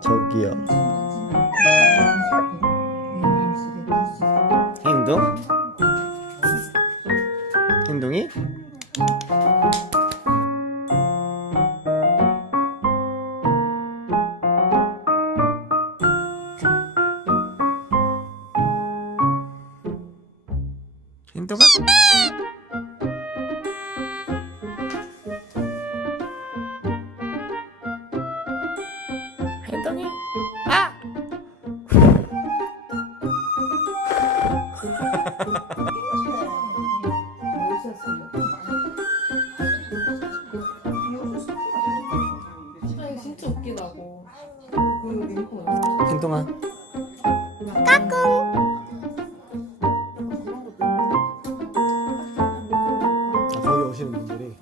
저기요. 행동? 행동이? 행동아? 했더니 아! 아! 진짜 웃기다고. 김동아. 까꿍. 아, 거기 오시는 분들이